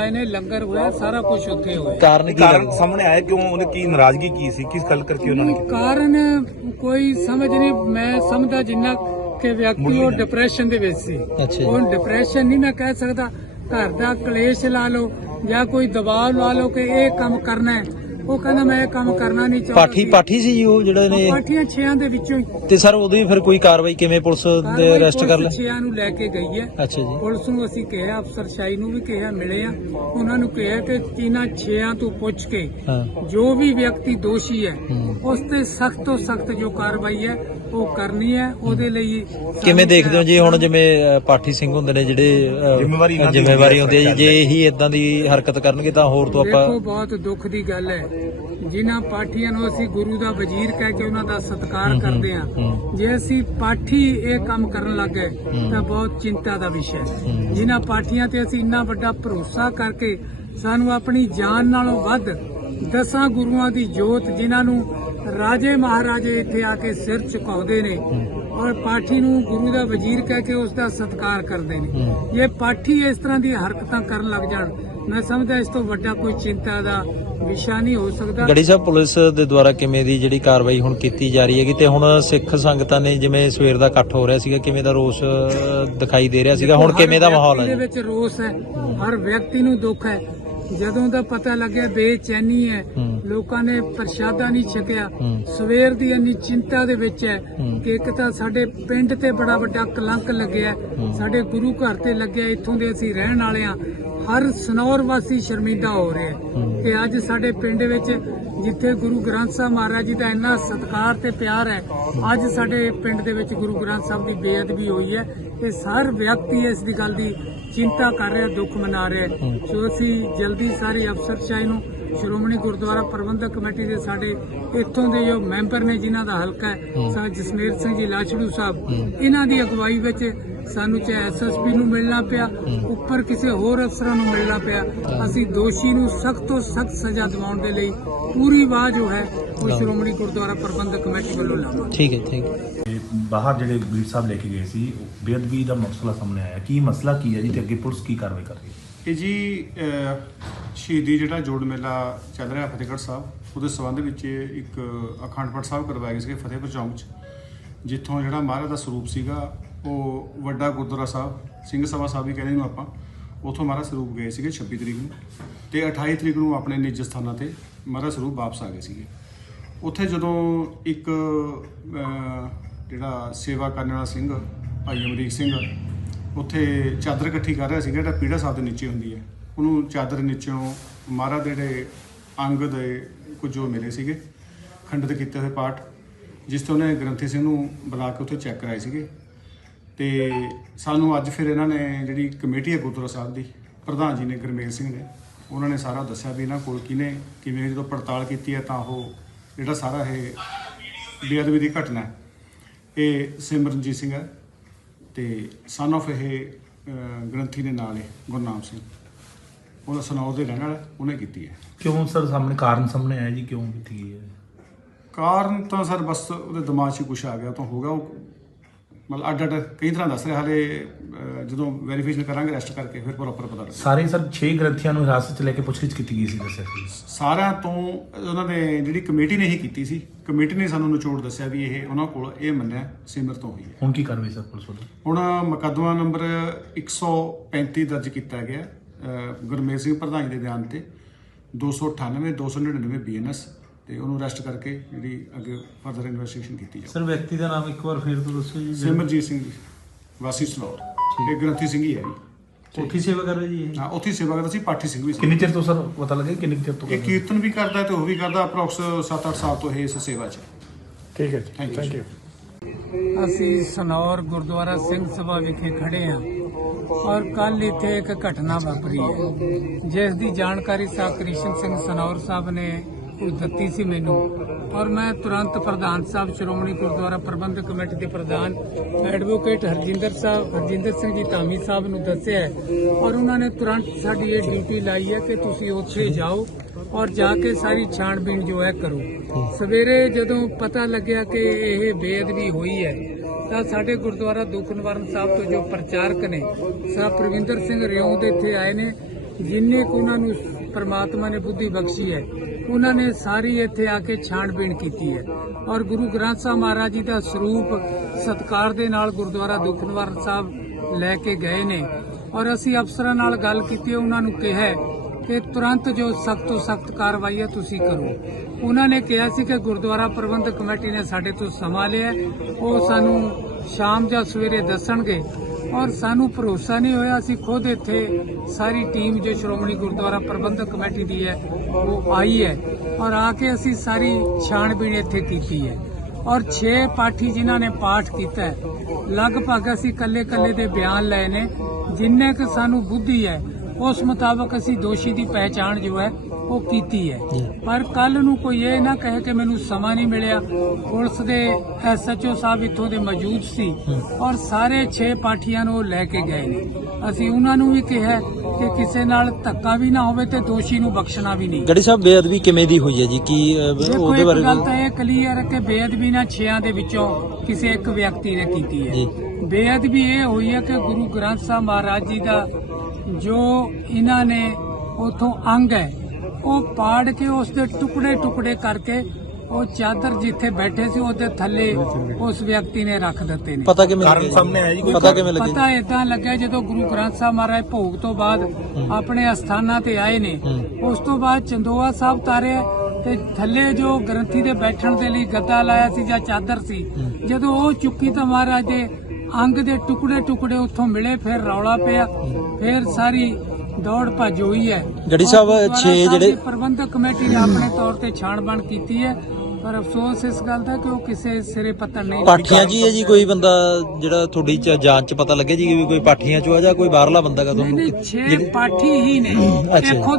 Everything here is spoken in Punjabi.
ਆਏ ਨੇ ਲੰਗਰ ਹੋਇਆ ਸਾਰਾ ਕੁਝ ਉੱਥੇ ਹੋਇਆ। ਕਾਰਨ ਕੀ ਕਾਰਨ ਲੱਗਦਾ? ਸਾਹਮਣੇ ਆਇਆ ਕਿਉਂ? ਉਹਨੇ ਕੀ ਨਾਰਾਜ਼ਗੀ ਕੀ ਸੀ? ਕਿਸ ਗੱਲ ਕਰਕੇ ਉਹਨਾਂ ਨੇ ਕੀਤਾ? ਕਾਰਨ ਕੋਈ ਸਮਝ ਨਹੀਂ ਮੈਂ ਸਮਝਦਾ ਜਿੰਨਾ ਕਿ ਵਿਅਕਤੀ ਉਹ ਡਿਪਰੈਸ਼ਨ ਦੇ ਵਿੱਚ ਸੀ। ਉਹ ਡਿਪਰੈਸ਼ਨ ਨਹੀਂ ਮੈਂ ਕਹਿ ਸਕਦਾ। ਘਰ ਦਾ ਕਲੇਸ਼ ਲਾ ਲਓ ਜਾਂ ਕੋਈ ਦਬਾਅ ਲਾ ਲਓ ਕਿ ਇਹ ਕੰਮ ਕਰਨਾ ਹੈ। ਉਹ ਕਹਿੰਦਾ ਮੈਂ ਇਹ ਕੰਮ ਕਰਨਾ ਨਹੀਂ ਚਾਹੁੰਦਾ। ਪਾਠੀ। ਪਾਠੀ ਸੀ ਜੀ ਉਹ ਜਿਹੜੇ ਨੇ? ਪਾਠੀਆਂ ਛਿਆਂ ਦੇ ਵਿੱਚੋਂ ਹੀ। ਤੇ ਸਰ ਉਦੋਂ ਹੀ ਫਿਰ ਕੋਈ ਕਾਰਵਾਈ ਕਿਵੇਂ ਪੁਲਿਸ ਦੇ ਅਰੈਸਟ ਕਰ ਲਿਆ ਛਿਆਂ ਨੂੰ ਲੈ ਕੇ ਗਈ ਹੈ। ਅੱਛਾ ਜੀ। ਪੁਲਿਸ ਨੂੰ ਅਸੀਂ ਕਿਹਾ ਅਫਸਰ ਸ਼ਾਹੀ ਨੂੰ ਵੀ ਕਿਹਾ ਮਿਲੇ ਆ। ਉਹਨਾਂ ਨੂੰ ਕਿਹਾ ਕਿ ਇਹਨਾਂ ਛਿਆਂ ਤੋਂ ਪੁੱਛ ਕੇ ਜੋ ਵੀ ਵਿਅਕਤੀ ਦੋਸ਼ੀ ਹੈ। ਉਸ ਤੇ ਸਖਤ ਤੋਂ ਸਖਤ ਜੋ ਕਾਰਵਾਈ ਹੈ ਉਹ ਕਰਨੀ ਹੈ। ਉਹਦੇ ਲਈ ਕਿਵੇਂ ਦੇਖਦੇ ਹੋ ਜੀ ਹੁਣ ਜਿਵੇਂ ਪਾਠੀ ਸਿੰਘ ਹੁੰਦੇ ਨੇ ਜਿਹੜੇ ਜ਼ਿੰਮੇਵਾਰੀ ਹੁੰਦੀ ਹੈ, ਜੀ, ਇਹੀ ਇਦਾਂ ਦੀ। ਹਰਕਤ ਕਰਨਗੇ ਤਾਂ ਹੋਰ ਤੋਂ ਦੇਖੋ ਆਪਾਂ ਬਹੁਤ ਦੁੱਖ ਦੀ ਗੱਲ ਹੈ। ਜਿਨ੍ਹਾਂ ਪਾਠੀਆਂ ਨੂੰ ਅਸੀਂ ਗੁਰੂ ਦਾ ਵਜ਼ੀਰ ਕਹਿ ਕੇ ਉਹਨਾਂ ਦਾ ਸਤਿਕਾਰ ਕਰਦੇ ਹਾਂ। ਜੇ ਅਸੀਂ ਪਾਠੀ ਇਹ ਕੰਮ ਕਰਨ ਲੱਗ ਗਏ ਤਾਂ ਬਹੁਤ ਚਿੰਤਾ ਦਾ ਵਿਸ਼ਾ ਹੈ। ਜਿਨ੍ਹਾਂ ਪਾਠੀਆਂ ਤੇ ਅਸੀਂ ਇੰਨਾ ਵੱਡਾ ਭਰੋਸਾ ਕਰਕੇ ਸਾਨੂੰ ਆਪਣੀ ਜਾਨ ਨਾਲੋਂ ਵੱਧ ਦਸਾਂ ਗੁਰੂਆਂ ਦੀ ਜੋਤ ਜਿਨ੍ਹਾਂ ਨੂੰ ਰਾਜੇ ਮਹਾਰਾਜੇ ਇੱਥੇ ਆ ਕੇ ਸਿਰ ਝੁਕਾਉਂਦੇ ਨੇ ਔਰ ਪਾਠੀ ਨੂੰ ਗੁਰੂ ਦਾ ਵਜ਼ੀਰ ਕਹਿ ਕੇ ਉਸ ਦਾ ਸਤਿਕਾਰ ਕਰਦੇ ਨੇ। ਜੇ ਪਾਠੀ ਇਸ ਤਰ੍ਹਾਂ ਦੀ ਹਰਕਤਾਂ ਕਰਨ ਲੱਗ ਜਾਣ ਮੈਂ ਸਮਝਦਾ ਇਸ ਤੋਂ ਵੱਡਾ ਕੋਈ ਚਿੰਤਾ ਦਾ ਵਿਸ਼ਾ ਨਹੀਂ ਹੋ ਸਕਦਾ ਗੜੀ ਸਾਹਿਬ ਪੁਲਿਸ ਦੇ ਦੁਆਰਾ ਕਿਵੇਂ ਦੀ ਜਿਹੜੀ ਕਾਰਵਾਈ ਹੁਣ ਕੀਤੀ ਜਾ ਰਹੀ ਹੈਗੀ ਤੇ ਹੁਣ ਸਿੱਖ ਸੰਗਤਾਂ ਨੇ ਜਿਵੇਂ ਸਵੇਰ ਦਾ ਇਕੱਠ ਹੋ ਰਿਹਾ ਸੀਗਾ ਕਿਵੇਂ ਦਾ ਰੋਸ ਦਿਖਾਈ ਦੇ ਰਿਹਾ ਸੀਗਾ ਹੁਣ ਕਿਵੇਂ ਦਾ ਮਾਹੌਲ ਹੈ ਦੇ ਜੀ? ਵਿੱਚ ਰੋਸ ਹੈ ਹਰ ਵਿਅਕਤੀ ਨੂੰ ਦੁੱਖ ਹੈ ਜਦੋਂ ਦਾ ਪਤਾ ਲੱਗਿਆ ਬੇਚੈਨੀ ਹੈ। ਲੋਕਾਂ ਨੇ ਪ੍ਰਸ਼ਾਦਾ ਨਹੀਂ ਛਕਿਆ। ਸਵੇਰ ਦੀ ਇੰਨੀ ਚਿੰਤਾ ਦੇ ਵਿੱਚ ਹੈ। ਕਿ ਇੱਕ ਤਾਂ ਸਾਡੇ ਪਿੰਡ ਤੇ ਬੜਾ ਵੱਡਾ ਕਲੰਕ ਲੱਗਿਆ ਸਾਡੇ ਗੁਰੂ ਘਰ ਤੇ ਲੱਗਿਆ ਇੱਥੋਂ ਦੇ ਅਸੀਂ ਰਹਿਣ ਵਾਲੇ ਆ ਹਰ ਸਨੌਰ ਵਾਸੀ ਸ਼ਰਮਿੰਦਾ ਹੋ ਰਿਹਾ ਹੈ ਕਿ ਅੱਜ ਸਾਡੇ ਪਿੰਡ ਵਿੱਚ ਜਿੱਥੇ ਗੁਰੂ ਗ੍ਰੰਥ ਸਾਹਿਬ ਮਹਾਰਾਜ ਜੀ ਦਾ ਇੰਨਾ ਸਤਿਕਾਰ ਤੇ ਪਿਆਰ ਹੈ ਅੱਜ ਸਾਡੇ ਪਿੰਡ ਦੇ ਵਿੱਚ ਗੁਰੂ ਗ੍ਰੰਥ ਸਾਹਿਬ ਦੀ ਬੇਅਦਬੀ ਹੋਈ ਹੈ ਤੇ ਹਰ ਵਿਅਕਤੀ ਇਸ ਦੀ ਗੱਲ ਦੀ ਚਿੰਤਾ ਕਰ ਰਿਹਾ ਦੁੱਖ ਮਨਾ ਰਿਹਾ। ਸੋ ਅਸੀਂ ਜਲਦੀ ਸਾਰੇ ਅਫਸਰਸ਼ਾਹੀ ਨੂੰ ਸ਼੍ਰੋਮਣੀ ਗੁਰਦੁਆਰਾ ਪ੍ਰਬੰਧਕ ਕਮੇਟੀ ਦੇ ਸਾਡੇ ਇੱਥੋਂ ਦੇ ਜੋ ਮੈਂਬਰ ਨੇ ਜਿਨ੍ਹਾਂ ਦਾ ਹਲਕਾ ਹੈ ਸਰ ਜਸਮੇਰ ਸਿੰਘ ਜੀ ਲਾਛੜੂ ਸਾਹਿਬ ਇਹਨਾਂ ਦੀ ਅਗਵਾਈ ਵਿੱਚ ਸਾਨੂੰ ਚਾਹੇ ਐਸਐਸਪੀ ਨੂੰ ਮਿਲਣਾ ਪਿਆ ਉੱਪਰ ਕਿਸੇ ਹੋਰ ਅਫਸਰਾਂ ਨੂੰ ਮਿਲਣਾ ਪਿਆ ਅਸੀਂ ਦੋਸ਼ੀ ਨੂੰ ਸਖਤ ਤੋਂ ਸਖਤ ਸਜ਼ਾ ਦਿਵਾਉਣ ਦੇ ਲਈ ਪੂਰੀ ਆਵਾਜ਼ ਜੋ ਹੈ ਉਹ ਸ਼੍ਰੋਮਣੀ ਗੁਰਦੁਆਰਾ ਪ੍ਰਬੰਧਕ ਕਮੇਟੀ ਵੱਲੋਂ ਲਾਵਾਂਗੇ। ਠੀਕ ਹੈ ਠੀਕ ਹੈ। ਤੇ ਬਾਹਰ ਜਿਹੜੇ ਵੀਰ ਸਾਹਿਬ ਲੈ ਕੇ ਗਏ ਸੀ ਉਹ ਬੇਅਦਬੀ ਦਾ ਮਸਲਾ ਸਾਹਮਣੇ ਆਇਆ। ਕੀ ਮਸਲਾ ਕੀ ਹੈ ਜੀ ਤੇ ਅੱਗੇ ਪੁਲਿਸ ਕੀ ਕਾਰਵਾਈ ਕਰ ਰਹੀ ਹੈ? ਇਹ ਜੀ ਸ਼ਹੀਦੀ ਜਿਹੜਾ ਜੋੜ ਮੇਲਾ ਚੱਲ ਰਿਹਾ ਫਤਿਹਗੜ੍ਹ ਸਾਹਿਬ ਉਹਦੇ ਸੰਬੰਧ ਵਿੱਚ ਇੱਕ ਅਖੰਡ ਪਾਠ ਸਾਹਿਬ ਕਰਵਾਏ ਗਏ ਸੀਗੇ ਫਤਿਹਪੁਰ ਚੌਂਕ 'ਚ ਜਿੱਥੋਂ ਜਿਹੜਾ ਮਹਾਰਾਜ ਦਾ ਸਰੂਪ ਸੀਗਾ ਉਹ ਵੱਡਾ ਗੁਰਦੁਆਰਾ ਸਾਹਿਬ, ਸਿੰਘ ਸਭਾ ਸਾਹਿਬ ਵੀ ਕਹਿੰਦੇ ਨੂੰ ਆਪਾਂ। ਉਥੋਂ ਮਹਾਰਾਜ ਸਰੂਪ ਗਏ ਸੀਗੇ 26 ਤਰੀਕ ਨੂੰ ਤੇ 28 ਤਰੀਕ ਨੂੰ ਆਪਣੇ ਨਿੱਜ ਸਥਾਨਾਂ ਤੇ ਮਹਾਰਾਜ ਸਰੂਪ ਵਾਪਸ ਆ ਗਏ ਸੀਗੇ। ਉੱਥੇ ਜਦੋਂ ਇੱਕ ਜਿਹੜਾ ਸੇਵਾ ਕਰਨ ਵਾਲਾ ਸਿੰਘ, ਭਾਈ ਅਮਰੀਕ ਸਿੰਘ, ਉੱਥੇ ਚਾਦਰ ਇਕੱਠੀ ਕਰ ਰਿਹਾ ਸੀਗਾ, ਜਿਹੜਾ ਪੀੜਾ ਸਾਹਿਬ ਦੇ ਨੀਚੇ ਹੁੰਦੀ ਹੈ। ਉਹਨੂੰ ਚਾਦਰ ਨੀਚੋਂ ਮਹਾਰਾਜ ਦੇ ਜਿਹੜੇ ਅੰਗ ਦੇ ਕੁਝ ਜੋ ਮਿਲੇ ਸੀਗੇ, ਖੰਡਿਤ ਕੀਤੇ ਹੋਏ ਪਾਠ, ਜਿਸ ਤੋਂ ਉਹਨੇ ਗ੍ਰੰਥੀ ਸਿੰਘ ਨੂੰ ਬੁਲਾ ਕੇ ਉੱਥੇ ਚੈੱਕ ਕਰਾਏ ਸੀਗੇ। ਤੇ ਸਾਨੂੰ ਅੱਜ ਫਿਰ ਇਹਨਾਂ ਨੇ ਜਿਹੜੀ ਕਮੇਟੀ ਹੈ ਗੁਰਦੁਆਰਾ ਸਾਹਿਬ ਦੀ ਪ੍ਰਧਾਨ ਜੀ ਨੇ ਗੁਰਮੇਲ ਸਿੰਘ ਨੇ ਉਹਨਾਂ ਨੇ ਸਾਰਾ ਦੱਸਿਆ ਵੀ ਇਹਨਾਂ ਕੋਲ ਕਿਨੇ ਕਿਵੇਂ ਜਦੋਂ ਪੜਤਾਲ ਕੀਤੀ ਹੈ ਤਾਂ ਉਹ ਜਿਹੜਾ ਸਾਰਾ ਇਹ ਬੇਅਦਬੀ ਦੀ ਘਟਨਾ ਹੈ, ਇਹ ਸਿਮਰਨਜੀਤ ਸਿੰਘ ਹੈ ਤੇ ਸਨ of ਇਹ ਗ੍ਰੰਥੀ ਦੇ ਨਾਲ ਹੈ ਗੁਰਨਾਮ ਸਿੰਘ। ਉਹਦਾ ਸਨੌਰ ਦੇ ਰਹਿਣ ਵਾਲਾ ਉਹਨੇ ਕੀਤੀ ਹੈ। ਕਿਉਂ ਸਰ ਸਾਹਮਣੇ ਕਾਰਨ ਸਾਹਮਣੇ ਆਇਆ ਜੀ ਕਿਉਂ ਕੀਤੀ ਹੈ? ਕਾਰਨ ਤਾਂ ਸਰ ਬਸ ਉਹਦੇ ਦਿਮਾਗ 'ਚ ਕੁਝ ਆ ਗਿਆ ਤਾਂ ਹੋਗਾ ਉਹ ਮਤਲਬ ਅੱਡ ਅੱਡ ਕਈ ਤਰ੍ਹਾਂ ਦੱਸ ਰਿਹਾ ਹਾਲੇ ਜਦੋਂ ਵੈਰੀਫਿਕੇਸ਼ਨ ਕਰਾਂਗੇ ਰੈਸਟ ਕਰਕੇ ਫਿਰ ਪ੍ਰੋਪਰ ਪਤਾ ਲੱਗੇਗਾ। ਸਾਰੇ ਸਰ 6 ਗ੍ਰੰਥੀਆਂ ਨੂੰ ਹਿਰਾਸਤ 'ਚ ਲੈ ਕੇ ਪੁੱਛਗਿੱਛ ਕੀਤੀ ਗਈ ਸੀ ਦੱਸਿਆ ਸੀ। ਸਾਰਿਆਂ ਤੋਂ ਉਹਨਾਂ ਨੇ ਜਿਹੜੀ ਕਮੇਟੀ ਨੇ ਹੀ ਕੀਤੀ ਸੀ ਕਮੇਟੀ ਨੇ ਸਾਨੂੰ ਨਿਚੋੜ ਦੱਸਿਆ ਵੀ ਇਹ ਉਹਨਾਂ ਕੋਲ ਇਹ ਮੰਨਿਆ ਸਿਮਰ ਤੋਂ ਹੋਈ ਹੈ। ਹੁਣ ਕੀ ਕਾਰਵਾਈ ਸਰ ਪੁਲਿਸ ਵੱਲੋਂ? ਹੁਣ ਮੁਕੱਦਮਾ ਨੰਬਰ 135 ਦਰਜ ਕੀਤਾ ਗਿਆ ਅਹ, ਗੁਰਮੇਲ ਸਿੰਘ ਪ੍ਰਧਾਨ ਦੇ ਬਿਆਨ ਤੇ 298 299 ਬੀਐਨਐਸ ਤੇ ਉਹਨੂੰ ਅਰੈਸਟ ਕਰਕੇ ਜਿਹੜੀ ਅੱਗੇ ਫਰਦਰ ਇਨਵੈਸਟੀਗੇਸ਼ਨ ਕੀਤੀ ਜਾਵੇ ਸਰ ਵਿਅਕਤੀ ਦਾ ਨਾਮ ਇੱਕ ਵਾਰ ਫੇਰ ਤੋਂ ਦੱਸੋ ਜੀ। ਸਿਮਰਜੀਤ ਸਿੰਘ ਜੀ ਵਾਸੀ ਸਨੌਰ ਇਹ ਗ੍ਰੰਥੀ ਸਿੰਘ ਹੀ ਹੈ ਜੀ। ਉੱਥੇ ਸੇਵਾ ਕਰ ਰਿਹਾ ਜੀ ਇਹ? ਹਾਂ ਉੱਥੇ ਹੀ ਸੇਵਾ ਕਰਦਾ ਸੀ ਪਾਠੀ ਸਿੰਘ ਵੀ ਸੀ। ਕਿੰਨੀ ਚਿਰ ਤੋਂ ਸਰ ਪਤਾ ਲੱਗਿਆ? ਕਿੰਨੀ ਕੁ ਚਿਰ ਤੋਂ ਇਹ ਕੀਰਤਨ ਵੀ ਕਰਦਾ ਤੇ ਉਹ ਵੀ ਕਰਦਾ ਅਪਰੋਕਸ 7-8 ਸਾਲ ਤੋਂ ਇਹ ਇਸ ਸੇਵਾ 'ਚ ਹੈ। ਠੀਕ ਹੈ ਜੀ। Thank you, ਥੈਂਕ ਯੂ ਅਸੀਂ ਸਨੌਰ ਗੁਰਦੁਆਰਾ ਸਿੰਘ ਸਭਾ ਵਿਖੇ ਖੜੇ ਹਾਂ ਔਰ ਕੱਲ ਇੱਥੇ ਇੱਕ ਘਟਨਾ ਵਾਪਰੀ ਹੈ। ਜਿਸ ਦੀ ਜਾਣਕਾਰੀ ਸਾਹਿਬ ਕ੍ਰਿਸ਼ਨ ਸਿੰਘ ਸਨੌਰ ਸਾਹਿਬ ਨੇ ਉਹ ਦਿੱਤੀ ਸੀ ਮੈਨੂੰ। ਔਰ ਮੈਂ ਤੁਰੰਤ ਪ੍ਰਧਾਨ ਸਾਹਿਬ ਸ਼੍ਰੋਮਣੀ ਗੁਰਦੁਆਰਾ ਪ੍ਰਬੰਧਕ ਕਮੇਟੀ ਦੇ ਪ੍ਰਧਾਨ ਐਡਵੋਕੇਟ ਹਰਜਿੰਦਰ ਸਾਹਿਬ, ਹਰਜਿੰਦਰ ਸਿੰਘ ਜੀ ਧਾਮੀ ਸਾਹਿਬ ਨੂੰ ਦੱਸਿਆ ਔਰ ਉਹਨਾਂ ਨੇ ਤੁਰੰਤ ਸਾਡੀ ਇਹ ਡਿਊਟੀ ਲਾਈ ਹੈ ਕਿ ਤੁਸੀਂ ਉੱਥੇ ਜਾਓ ਔਰ ਜਾ ਕੇ ਸਾਰੀ ਛਾਣਬੀਣ ਜੋ ਹੈ ਕਰੋ। ਸਵੇਰੇ ਜਦੋਂ ਪਤਾ ਲੱਗਿਆ ਕਿ ਇਹ ਬੇਅਦਬੀ ਹੋਈ ਹੈ, ਤਾਂ ਸਾਡੇ ਗੁਰਦੁਆਰਾ ਦੁੱਖ ਨਿਵਾਰਨ ਸਾਹਿਬ ਤੋਂ ਜੋ ਪ੍ਰਚਾਰਕ ਨੇ ਸਾਹਿਬ ਪ੍ਰਵਿੰਦਰ ਸਿੰਘ ਰਿਉਂ ਦੇ ਇੱਥੇ ਆਏ ਨੇ, ਜਿੰਨੇ ਕੁ ਉਹਨਾਂ ਨੂੰ ਪ੍ਰਮਾਤਮਾ ਨੇ ਬੁੱਧੀ ਬਖਸ਼ੀ ਹੈ। ਉਹਨਾਂ ਨੇ ਸਾਰੀ ਇੱਥੇ ਆ ਕੇ ਛਾਣਬੀਣ ਕੀਤੀ ਹੈ। ਔਰ ਗੁਰੂ ਗ੍ਰੰਥ ਸਾਹਿਬ ਮਹਾਰਾਜ ਜੀ ਦਾ ਸਰੂਪ ਸਤਕਾਰ ਦੇ ਨਾਲ ਗੁਰਦੁਆਰਾ ਦੁਖਨਿਵਾਰਨ ਸਾਹਿਬ ਲੈ ਕੇ ਗਏ ਨੇ। ਔਰ ਅਸੀਂ ਅਫਸਰਾਂ ਨਾਲ ਗੱਲ ਕੀਤੀ, ਉਹਨਾਂ ਨੂੰ ਕਿਹਾ ਕਿ ਤੁਰੰਤ ਜੋ ਸਖਤ ਤੋਂ ਸਖਤ ਕਾਰਵਾਈ ਹੈ, ਤੁਸੀਂ ਕਰੋ। ਉਹਨਾਂ ਨੇ ਕਿਹਾ ਸੀ ਕਿ ਗੁਰਦੁਆਰਾ ਪ੍ਰਬੰਧਕ ਕਮੇਟੀ ਨੇ ਸਾਡੇ ਤੋਂ ਸਮਾਂ ਲਿਆ ਉਹ ਸਾਨੂੰ ਸ਼ਾਮ ਜਾਂ ਸਵੇਰੇ ਦੱਸਣਗੇ। ਔਰ ਸਾਨੂੰ ਭਰੋਸਾ ਨਹੀਂ ਹੋਇਆ, ਅਸੀਂ ਖੁਦ ਇੱਥੇ ਸਾਰੀ ਟੀਮ ਜੋ ਸ਼੍ਰੋਮਣੀ ਗੁਰਦੁਆਰਾ ਪ੍ਰਬੰਧਕ ਕਮੇਟੀ ਦੀ ਹੈ, ਉਹ ਆਈ ਹੈ ਔਰ ਆ ਕੇ ਅਸੀਂ ਸਾਰੀ ਛਾਣਬੀਣ ਇੱਥੇ ਕੀਤੀ ਹੈ। ਔਰ 6 ਪਾਠੀ ਜਿਨ੍ਹਾਂ ਨੇ ਪਾਠ ਕੀਤਾ ਲਗਭਗ ਅਸੀਂ ਕੱਲੇ ਕੱਲੇ ਦੇ ਬਿਆਨ ਲਏ ਨੇ, ਜਿੰਨੇ ਕੁ ਸਾਨੂੰ ਬੁੱਧੀ ਹੈ, ਉਸ ਮੁਤਾਬਕ ਅਸੀਂ ਦੋਸ਼ੀ ਦੀ ਪਹਿਚਾਣ ਜੋ ਹੈ ਉਹ ਕੀਤੀ ਹੈ। ਪਰ ਕੱਲ ਨੂੰ ਕੋਈ ਇਹ ਨਾ ਕਹੇ ਕਿ ਮੈਨੂੰ ਸਮਾਂ ਨਹੀਂ ਮਿਲਿਆ। ਪੁਲਿਸ ਦੇ ਐਸਐਚਓ ਸਾਹਿਬ ਇੱਥੋਂ ਦੇ ਮੌਜੂਦ ਸੀ ਔਰ ਸਾਰੇ 6 ਪਾਠੀਆਂ ਨੂੰ ਲੈ ਕੇ ਗਏ ਨੇ। ਅਸੀਂ ਉਹਨਾਂ ਨੂੰ ਵੀ ਕਿਹਾ ਕਿ ਕਿਸੇ ਨਾਲ ਧੱਕਾ ਵੀ ਨਾ ਹੋਵੇ ਤੇ ਦੋਸ਼ੀ ਨੂੰ ਬਖਸ਼ਣਾ ਵੀ ਨਹੀਂ। ਗੜੀ ਸਾਹਿਬ ਬੇਅਦਬੀ ਕਿਵੇਂ ਦੀ ਹੋਈ ਹੈ ਜੀ? ਕੀ ਉਹਦੇ ਬਾਰੇ ਗੱਲ ਤਾਂ ਇਹ ਕਲੀਅਰ ਹੈ ਕਿ ਬੇਅਦਬੀ ਨਾ ਛਿਆਂ ਦੇ ਵਿੱਚੋਂ ਕਿਸੇ ਇੱਕ ਵਿਅਕਤੀ ਨੇ ਕੀਤੀ। ਹੈ। ਬੇਅਦਬੀ ਇਹ ਹੋਈ ਹੈ ਕਿ ਗੁਰੂ ਗ੍ਰੰਥ ਸਾਹਿਬ ਮਹਾਰਾਜ ਜੀ ਦਾ ਜੋ ਇਹਨਾਂ ਨੇ ਉਥੋਂ ਅੰਗ ਹੈ ਉਹ ਪਾੜ ਕੇ ਉਸ ਦੇ ਟੁਕੜੇ ਟੁਕੜੇ ਕਰਕੇ ਉਹ ਚਾਦਰ ਜਿੱਥੇ ਬੈਠੇ ਸੀ ਉਹਦੇ ਥੱਲੇ ਉਸ ਵਿਅਕਤੀ ਨੇ ਰੱਖ ਦਿੱਤੇ ਨੇ। ਪਤਾ ਕਿਵੇਂ ਲੱਗਿਆ? ਸਾਹਮਣੇ ਆਇਆ ਜੀ ਕੋਈ? ਪਤਾ ਕਿਵੇਂ ਲੱਗਿਆ ਪਤਾ ਇਦਾਂ ਲੱਗਿਆ ਜਦੋਂ ਗੁਰੂ ਗ੍ਰੰਥ ਸਾਹਿਬ ਮਹਾਰਾਜ ਭੋਗ ਤੋਂ ਬਾਅਦ ਆਪਣੇ ਅਸਥਾਨਾਂ ਤੇ ਆਏ ਨੇ। ਉਸ ਤੋਂ ਬਾਅਦ ਚੰਦੋਆ ਸਾਹਿਬ ਤਾਰਿਆ ਤੇ ਥੱਲੇ ਜੋ ਗ੍ਰੰਥੀ ਦੇ ਬੈਠਣ ਦੇ ਲਈ ਗੱਦਾ ਲਾਇਆ ਸੀ ਜਾਂ ਚਾਦਰ ਸੀ ਜਦੋਂ ਉਹ ਚੁੱਕੀ ਤਾਂ ਮਹਾਰਾਜ ਦੇ ਅੰਗ ਦੇ ਟੁਕੜੇ ਟੁਕੜੇ ਉੱਥੋਂ ਮਿਲੇ ਫਿਰ ਰੌਲਾ ਪਿਆ। ਫਿਰ ਸਾਰੀ ਦੌੜ ਭੱਜ ਹੋਈ ਹੈ। ਗੜੀ ਸਾਹਿਬ, ਔਰ ਗੁਰਦੁਆਰਾ ਛੇ ਸਾਹਿਬ ਜਿਹੜੇ- ਦੀ ਪ੍ਰਬੰਧਕ ਕਮੇਟੀ ਨੇ ਆਪਣੇ ਤੌਰ ਤੇ ਛਾਣਬਣ ਕੀਤੀ ਹੈ। ਪਰ ਅਫਸੋਸ ਇਸ ਗੱਲ ਦਾ ਕਿ ਉਹ ਕਿਸੇ ਸਿਰੇ ਪੱਤਰ ਨਹੀਂ ਪਾਠੀਆਂ ਜੀ ਹੈ ਜੀ ਕੋਈ ਬੰਦਾ ਜਿਹੜਾ ਤੁਹਾਡੀ ਜਾਂਚ ਚ ਪਤਾ ਲੱਗਿਆ ਜੀ ਕਿ ਕੋਈ ਪਾਠੀਆਂ ਚੋਂ ਆ ਜਾਂ ਕੋਈ ਬਾਹਰਲਾ ਬੰਦਾ ਕਾ ਤੁਹਾਨੂੰ ਨਹੀਂ 6 ਪਾਠੀ ਹੀ ਨੇ। ਅੱਛਾ।